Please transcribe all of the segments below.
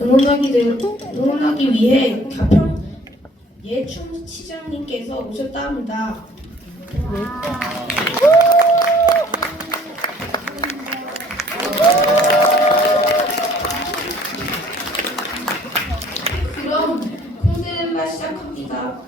응원하기 되 응원하기 위해 가평 예춘 시장님께서 오셨다 합니다. 그럼 콩드레마 시작합니다.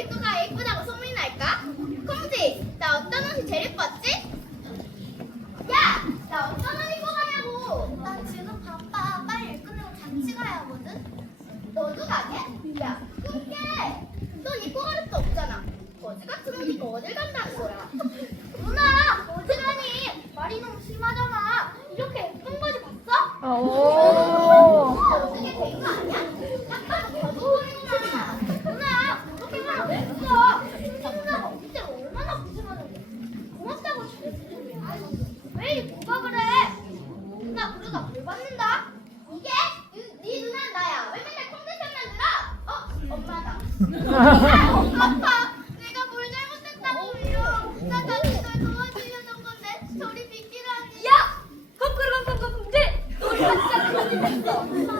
ito na, ikaw eh, na ako. 아파 내가 뭘 잘못했다고요 나 당신 널 도와주려던 건데 저리 비키라니 야! 거꾸로 거꾸로 근데 우리 진짜 큰일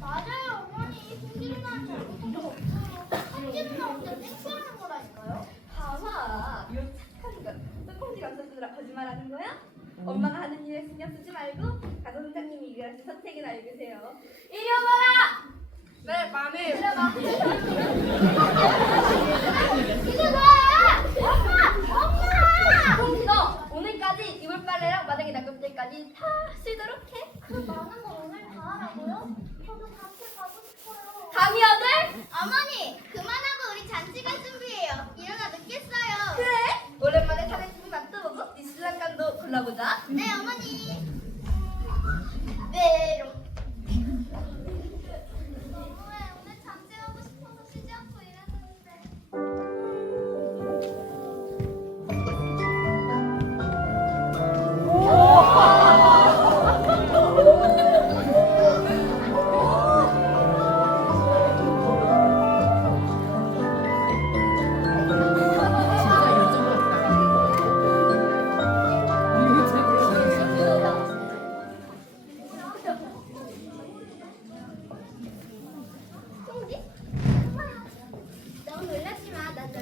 맞아요 어머니 손지 누나는 잘못한 적 없어요 누나 혼자 땡큐하는 거라니까요 아마 요 착한 것. 또 콩지 감사쓰느라 거짓말하는 거야? 엄마가 하는 일에 신경 쓰지 말고 가서 선생님이 이겨라시 선택이나 읽으세요. 이리 와봐라. 네, 마음에. 이거 봐! 엄마! 엄마! 너 오늘까지 이불 빨래랑 마당에 낙엽들까지 다 쓸도록 해. 그 많은 거 오늘 다 하라고요? 저도 같이 가고 싶어요. 아들? 어머니, 그만하고 우리 잔치 갈 준비해요. 일어나 늦겠어요. 그래? 오랜만에 사진 찍은 맛도 보고 네 신랑감도 골라보자. 네, 어머니.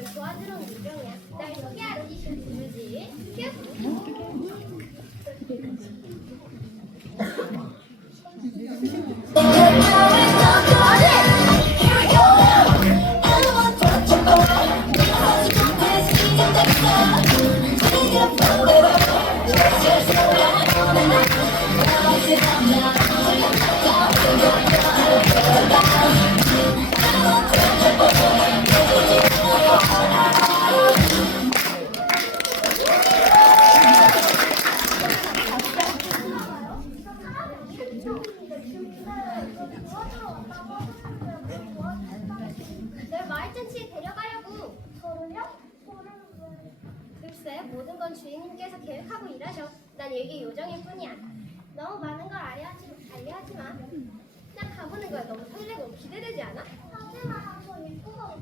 널 도와주러 온 요정이야. 날 소개하러 부르지. 큐. 글쎄, 모든 건 주인님께서 계획하고 일하셔. 난 일개 요정일 뿐이야. 너무 많은 걸 알려하지, 알려하지 마. 나 가보는 거야. 너무 설레고 기대되지 않아? 하지만 저 입구가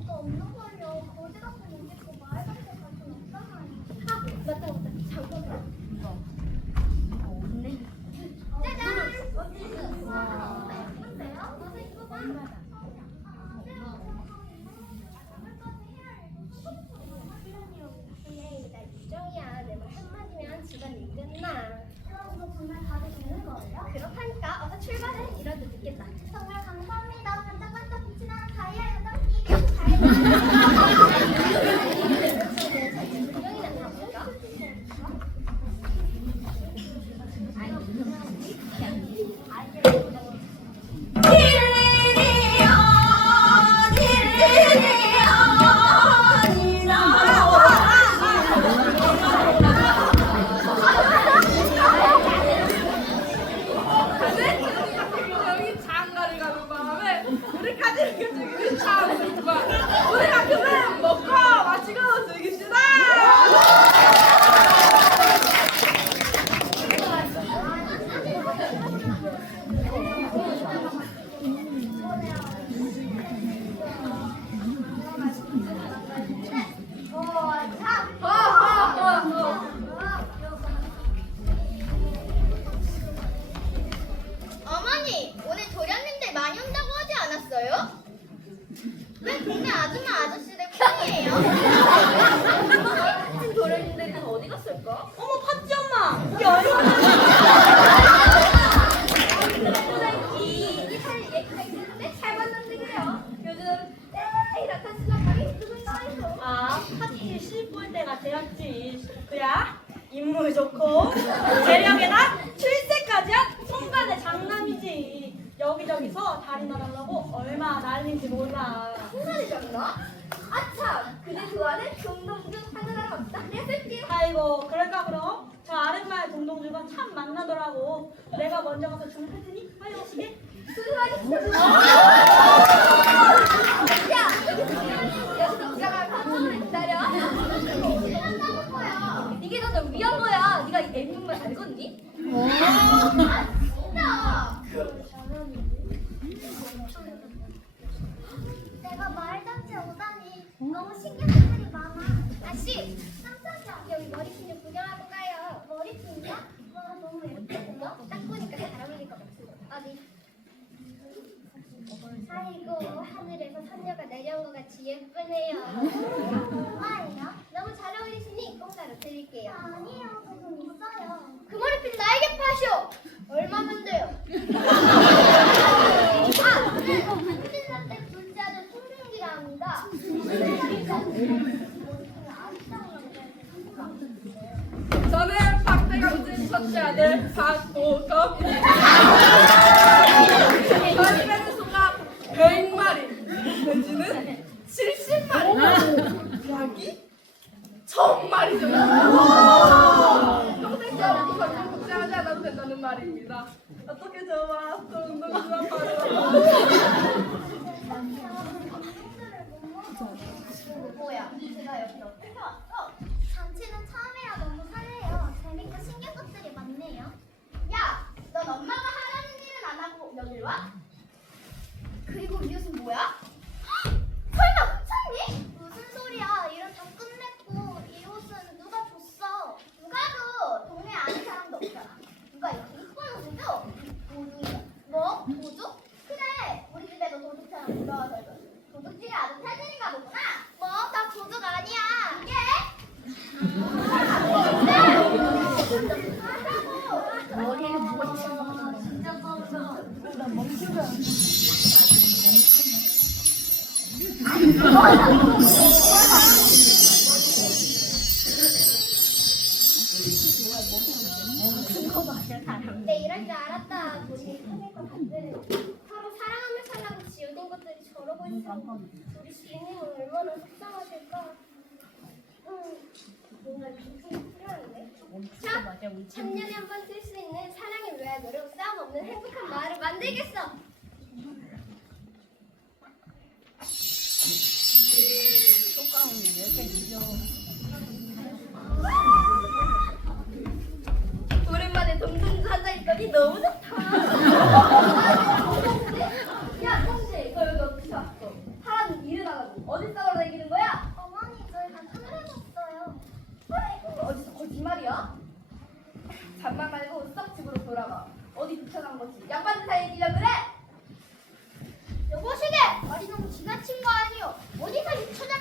난리인지 몰라 한살이 졌나? 아참, 근데 그 안에 동동중 하늘나라 맞다. 예술띠. 아이고 그럴까 그럼 저 아랫마을 동동주가 참 만나더라고 내가 먼저 가서 좀 해드니 하여시게 수고하셨어. 야, 머리핀이야? 와, 너무 예쁘다. 딱 보니까 잘 어울릴 것 같아. 어디? 아이고, 하늘에서 선녀가 내려온 것 같이 예쁘네요. 정말요? 너무 잘 어울리시니 공짜로 드릴게요. 아니요, 그건 있어요. 그 머리핀 나에게 파쇼! 얼마면 돼요? 아, 아들 송중기라 합니다. 저 아들 박보검. 마지막에 소가 100마리, 돼지는 70마리, 약이 1000마리 정도. 평생 기업이 이걸 복제하지 않아도 된다는 말입니다. 어떻게 좋아? 동동주와 바로. 뭐야? 제가 여기 어떻게 왔어? 잔치는 처음이라 너무 설레요. 재밌고 신기한 것들이 많네요. 야, 넌 엄마가 하라는 일은 안 하고 여길 와? 그리고 이 옷은 뭐야? 헉! 설마 훔쳤니? 무슨 소리야? 일은 다 끝냈고 이 옷은 누가 줬어? 누가 줘? 동네 아는 사람도 없잖아. 누가 이렇게 이쁜 옷을 줘? 도둑이야. 뭐? 도둑? 그래. 우리 집에도 도둑처럼 들어와서 해줘. 도둑질이 아주 탈들인가 보구나. 뭐? 나 도둑 아니야. 이게? 머리에 뭐 있어? 진짜 깜짝. 내 이럴 줄 알았다. 터질 것 같네. 서로 사랑하며 살라고 지어둔 것들이 저러고 있어. 우리 주인님은 얼마나 속상하실까. 음, 뭔가 정신이 필요한데. 자, 3년에 한 번 쓸 수 있는 사랑 의 묘약으로 싸움 없는 행복한 마을을 만들겠어. 오랜만에 동동주 앉아 있더니 너무 좋다. 야, 성재, 너 여기 어떻게 왔어? 사람 일은 안 하고 어디 싸우러 다니는 거야? 어머니, 저희 다 하늘에서 왔어요. 아이고, 어디서 거짓말이야? 잠만 말고 썩 집으로 돌아가. 어디 붙여간 거지? 양반들 사이에 끼려 그래? 여보시게! 말이 너무 지나친 거 아니오? 어디서 유처자